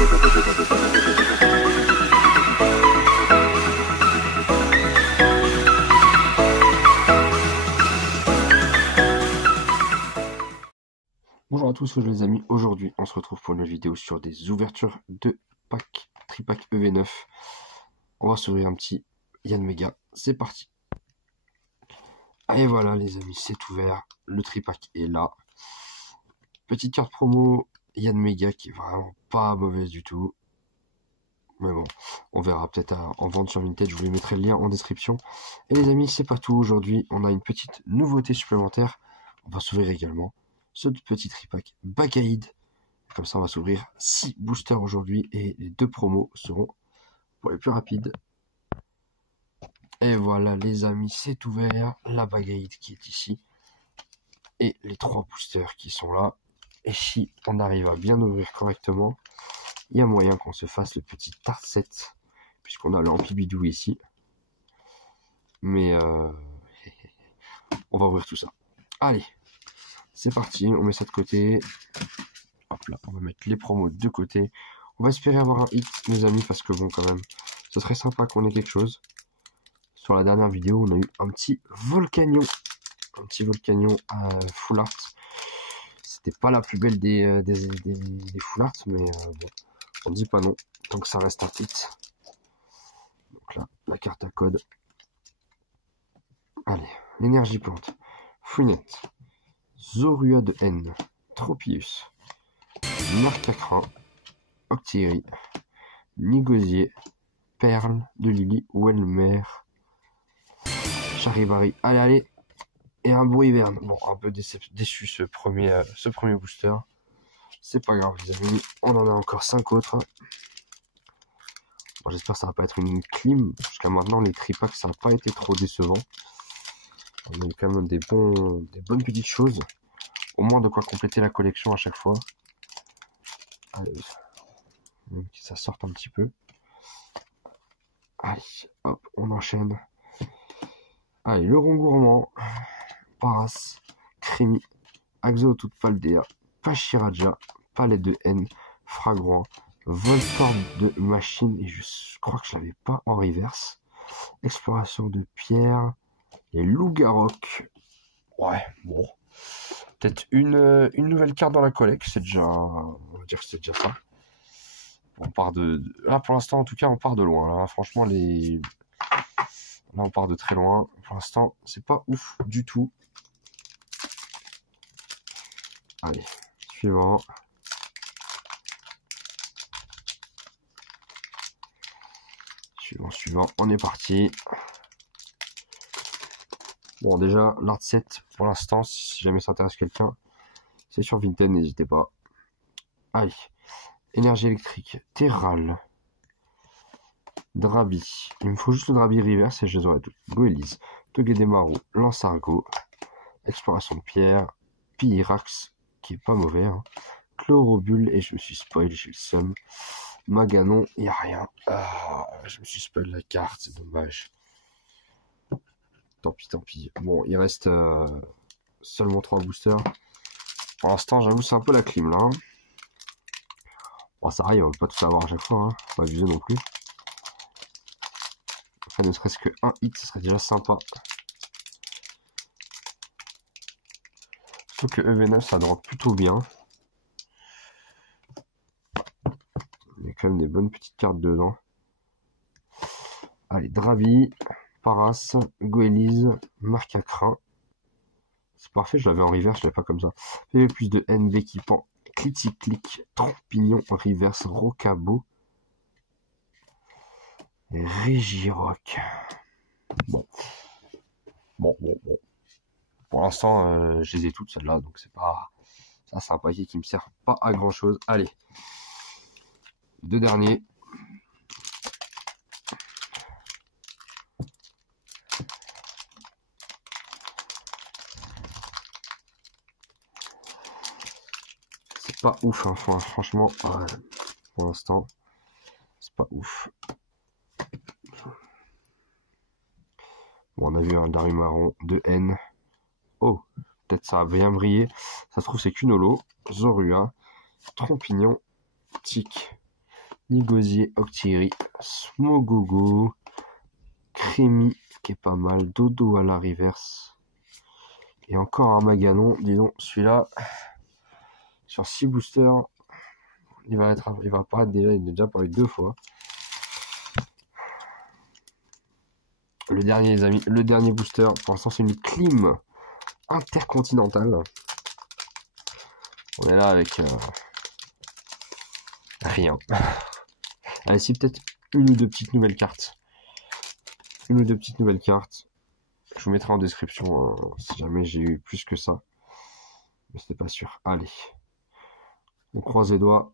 Bonjour à tous les amis, aujourd'hui on se retrouve pour une vidéo sur des ouvertures de pack, tripack EV9. On va s'ouvrir un petit Yanmega, c'est parti. Et voilà les amis, c'est ouvert, le tripack est là. Petite carte promo Yanmega qui est vraiment pas mauvaise du tout. Mais bon, on verra peut-être en vente sur Vinted, je vous mettrai le lien en description. Et les amis, c'est pas tout, aujourd'hui on a une petite nouveauté supplémentaire. On va s'ouvrir également ce petit tripack Bagaïd. Comme ça on va s'ouvrir 6 boosters aujourd'hui et les 2 promos seront pour les plus rapides. Et voilà les amis, c'est ouvert, la Bagaïd qui est ici et les 3 boosters qui sont là. Et si on arrive à bien ouvrir correctement, il y a moyen qu'on se fasse le petit Tart 7 puisqu'on a l'Ampibidou ici. Mais on va ouvrir tout ça. Allez, c'est parti, on met ça de côté. Hop là, on va mettre les promos de côté. On va espérer avoir un hit, les amis, parce que bon, quand même, ce serait sympa qu'on ait quelque chose. Sur la dernière vidéo, on a eu un petit Volcanion. Un petit Volcanion à Full Art. C'était pas la plus belle des Full Art, mais bon, on dit pas non, tant que ça reste un hit. Donc là, la carte à code. Allez, l'énergie plante. Fouinette. Zorua de N. Tropius. Marcacrin, Octillerie, Nigosier, Perle de Lily, Welmer, Charivari, allez, et un beau hiverne. Bon, un peu déçu ce premier booster. C'est pas grave les amis, on en a encore 5 autres. Bon, j'espère que ça va pas être une clim. Jusqu'à maintenant, les tripacks, ça n'a pas été trop décevant. On a eu quand même des bonnes petites choses. Au moins de quoi compléter la collection à chaque fois. Allez, ça sorte un petit peu. Allez, hop, on enchaîne. Allez, le rond gourmand, Paras, Crémi, Axolotl Paldea, Pachiraja, Palais de N, Fragrant, Voltorb de Machine, et je crois que je l'avais pas en reverse. Exploration de pierre, et Lougarok. Ouais, bon. Peut-être une nouvelle carte dans la collecte, c'est déjà, on va dire que c'est déjà ça. On part là pour l'instant en tout cas on part de loin. Là, franchement là on part de très loin. Pour l'instant c'est pas ouf du tout. Allez, suivant. Suivant, on est parti. Bon déjà l'art set pour l'instant si jamais ça intéresse quelqu'un c'est sur Vinted, n'hésitez pas. Allez, énergie électrique, Terral, Drabi, il me faut juste le Drabi reverse et je les aurai toutes. Goélise, Togedemaru, Lansargo, Exploration de pierre, Pyrax qui est pas mauvais, hein. Chlorobule, et je me suis spoil, j'ai le seum. Maganon, il n'y a rien. Ah, je me suis spoil la carte, c'est dommage. Tant pis. Bon, il reste seulement 3 boosters. Pour l'instant, j'avoue, c'est un peu la clim là. Hein. Bon, ça arrive, on va pas tout avoir à chaque fois. Hein. Faut pas abuser non plus. Enfin, ne serait-ce qu'un hit, ce serait déjà sympa. Sauf que EV9, ça drop plutôt bien. Il y a quand même des bonnes petites cartes dedans. Allez, Drabi, Paras, Goélise, Marcacrin. C'est parfait, je l'avais en reverse, je l'avais pas comme ça. PV plus de NV équipant, Criticlic, Trompignon, reverse, Rocabo, et Régiroc. Bon. Pour l'instant, je les ai toutes celles-là, donc c'est pas. Ça, c'est un paquet qui me sert pas à grand chose. Allez. 2 derniers. C'est pas ouf, hein, franchement, pour l'instant, c'est pas ouf. Bon, on a vu un Darumaron de N. Oh, peut-être ça a bien brillé. Ça se trouve, c'est qu'une holo. Zorua, Trompignon, Tic, Nigosier, Octillery, Smogogo, Crémy qui est pas mal, Dodo à la reverse. Et encore un Maganon, dis donc, celui-là, sur 6 boosters, il va apparaître déjà, il est déjà apparu 2 fois. Le dernier, les amis, le dernier booster, pour l'instant, c'est une clim intercontinentale. On est là avec rien. Allez, c'est peut-être une ou deux petites nouvelles cartes. Je vous mettrai en description si jamais j'ai eu plus que ça. Mais c'était pas sûr. Allez. On croise les doigts.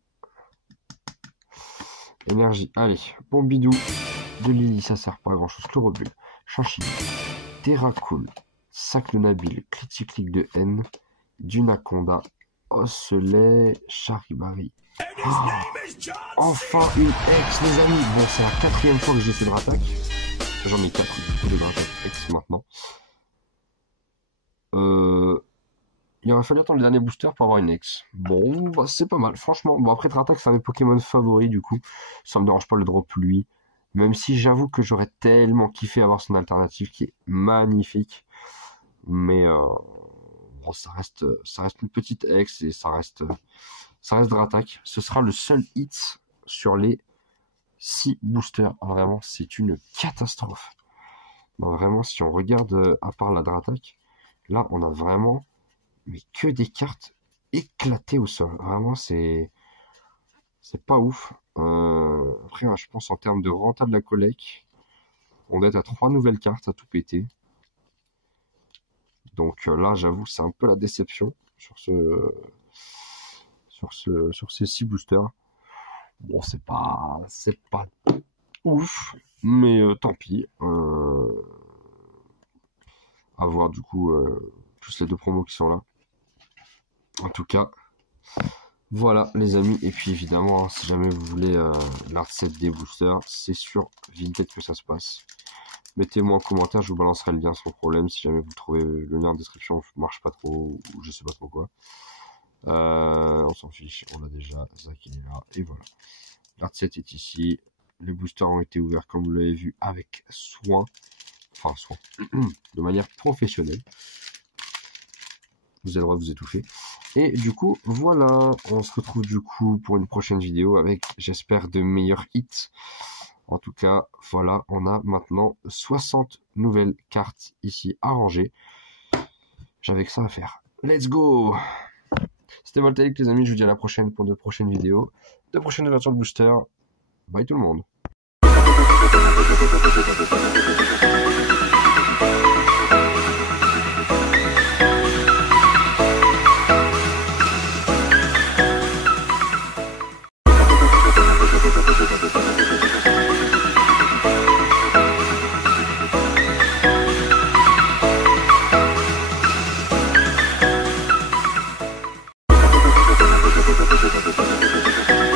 Énergie. Allez. Pompidou. De Lily, ça sert pas à grand chose. Chlorobule. Chanchille. Terracool. Saclonabil. Criticlic de N. Dunaconda. Osselet. Charibari. Oh, enfin une X, les amis. Bon, c'est la 4e fois que j'essaie de rattaque. J'en ai 4 de rattaque X maintenant. Il aurait fallu attendre le dernier booster pour avoir une X. Bon, bah, c'est pas mal, franchement. Bon, après, Tratak, c'est un de mes Pokémon favoris, du coup. Ça me dérange pas le drop, lui. Même si j'avoue que j'aurais tellement kiffé avoir son alternative qui est magnifique. Mais, bon, ça reste une petite X et ça reste Dratak. Ce sera le seul hit sur les 6 boosters. Vraiment, c'est une catastrophe. Donc, vraiment, si on regarde, à part la Dratak, là, on a vraiment, mais que des cartes éclatées au sol. Vraiment, c'est pas ouf. Après, je pense en termes de renta de la collecte, on doit être à 3 nouvelles cartes à tout péter. Donc là, j'avoue, c'est un peu la déception sur ces 6 boosters. Bon, c'est pas ouf, mais tant pis. À voir du coup plus les 2 promos qui sont là. En tout cas, voilà les amis. Et puis évidemment, hein, si jamais vous voulez l'art set des boosters, c'est sur Vinted que ça se passe. Mettez-moi en commentaire, je vous balancerai le lien sans problème. Si jamais vous trouvez le lien en description marche pas trop ou je sais pas trop quoi. On s'en fiche, on l'a déjà, Zach il est là, et voilà. L'art set est ici. Les boosters ont été ouverts comme vous l'avez vu avec soin. Enfin soin. De manière professionnelle. Vous avez le droit de vous étouffer. Et du coup, voilà. On se retrouve du coup pour une prochaine vidéo avec, j'espère, de meilleurs hits. En tout cas, voilà, on a maintenant 60 nouvelles cartes ici à ranger. J'avais que ça à faire. Let's go! C'était Voltaïque les amis, je vous dis à la prochaine pour de prochaines vidéos, de prochaines ouvertures de booster. Bye tout le monde.